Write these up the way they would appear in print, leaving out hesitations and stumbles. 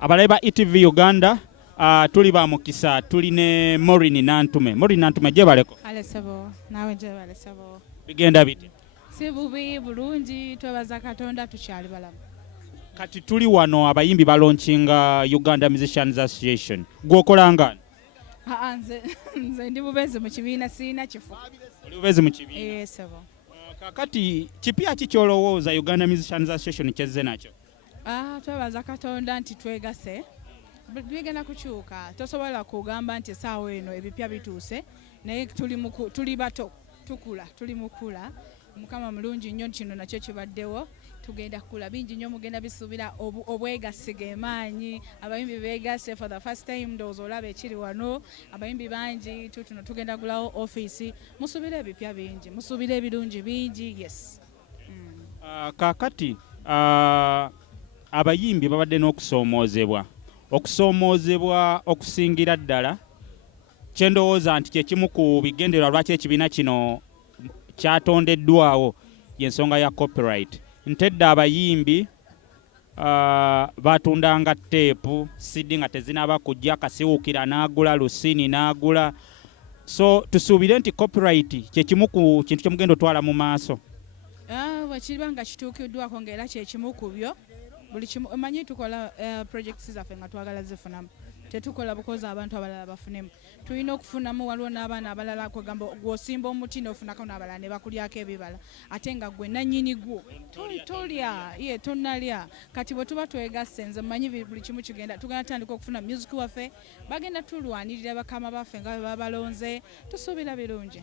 Abaleba ETV Uganda tuli ba mukisa tuli ne Maureen Nantume. Maureen Nantume je baleko. Alesabo nawe je balesabo. Bigenda biti. Sibubi bulungi twebaza Katonda tukyali balamu. Kati tuli wano abayimbi balonchinga Uganda Musicians Association. Gwokola nze ndi bubezi mu kibiina sina kifu. Oli bubezi mu kibiina? Sebo. Kakati kipya kikyolowooza Uganda Musicians Association kyezze nakyo? Twebaza Katonda nti twegase. Bigenda kukyuka. Tosobola kugamba nti saawa eno ebipya bituuse naye tuli bato tuli mukula. Mukama mulungi nnyo kino nakyo kibaddewo. Tugenda kula bingi nnyo mugenda bisuubira obwegase gemaanyi abayimbi beegase for the first time ndowooza olaba ekiri wano abayimbi bangi tuno tugenda gulawo office musuubire ebipya bingi musuubire ebirungi bingi yes. Kakati abayimbi babadde n'okusoomoozebwa okusingira ddala kyendowooza nti kyekimu ku bigendererwa lwaki ekibiina kino kyatondeddwawo y'ensonga ya copyright. Ntedda abayimbi batundanga teepu CD nga tezinaba kujja kasiwukira n'agula lusini n'agula so tusuubire nti copyright kyekimu ku kintu kyemugenda otwala mu maaso. Bwekiriba nga kituukiddwako ng'era kyekimu ku byo buli kimu omanyi tukola projects zaffe nga twagala zifunamu tetukola bukozi abantu abalala bafunemu tulina okufunamu waliwo n'abaana abalala kwegamba gw'osimba omuti n'ofunako n'abalala ne bakulyako ebibala ate nga gwe nannyini gwo tolya tonnalya kati bwe tuba twegasse nze mmanyi buli kimu tugenda tandika okufuna music waffe bagenda tulwanirira bakama baffe nga bwe babalonze tusuubira birungi.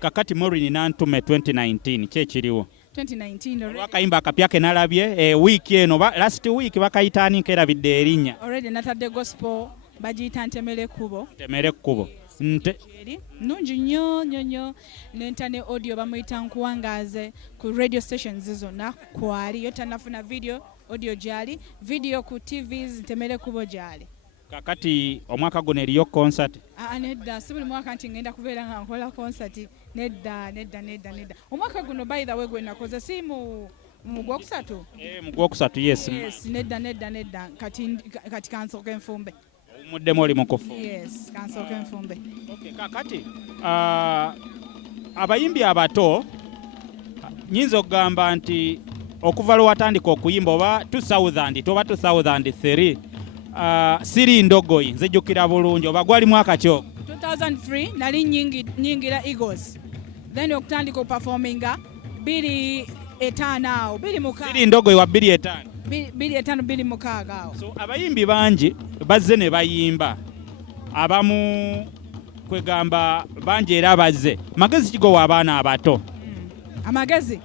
Kakati Maureen Nantume 2019 kyekiriwo 2019 wakayimba akapya ke nalabye week eno last week bakayitaani kerabidde erinnya already natadde gospel bagiyita ntemere kubo nungi nnyo nenta ne audio bamuyita nkuwangaaze ku radio stations zonna kwali yo tanafuna audio gyali video ku TVs ntemere kubo gyali. Kakati omwaka guno eriyo concert? Nedda si buli mwaka nti ngenda kubeera nga nkola concert nedda. Omwaka guno by the way gwe nakoze si mu gwokusatu? Mu gwokusatu yes. Nedda kati kansooka enfumbe. Muddemu oli mukufu? Yes, kansooka enfumbe. Okay, kakati abayimbi abato nyinza okugamba nti okuva lwe watandika okuyimba oba 2000 oba 2003 siri ndogoyi nzijjukira bulungi oba gwali mwaka kyoko? 2003 nali nyingira Eagles then okutandika okuperforminga 25 awo 26. Siri ndogoyi wa 25? 26 awo. So abayimbi bangi bazze ne bayimba abamu kwegamba bangi era bazze magezi kigowa abaana abato? Amagezi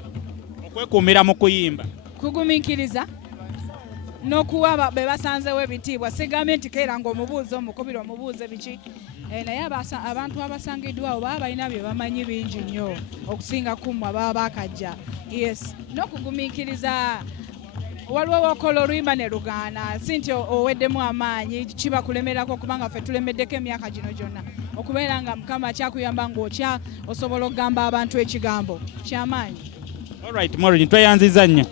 okwekuumira mu kuyimba kugumiikiriza n'okuwa be basanzewo ebitiibwa sigambye nti keera ng'omubuuzo omukubira omubuuze biki naye abantu abasangiddwawo baba balina bye bamanyi bingi nnyo okusinga kummwe baba bakajja yes n'okugumiikiriza waliwo wakola oluyimba ne lugaana si nti oweddemu amaanyi kiba kulemerako kubanga ffe tulemeddeko emyaka gino gyonna okubeera nga Mukama kyakuyamba ng'okya osobola okugamba abantu ekigambo kyamaanyi. Alright Maureen tweyanziza nnyo.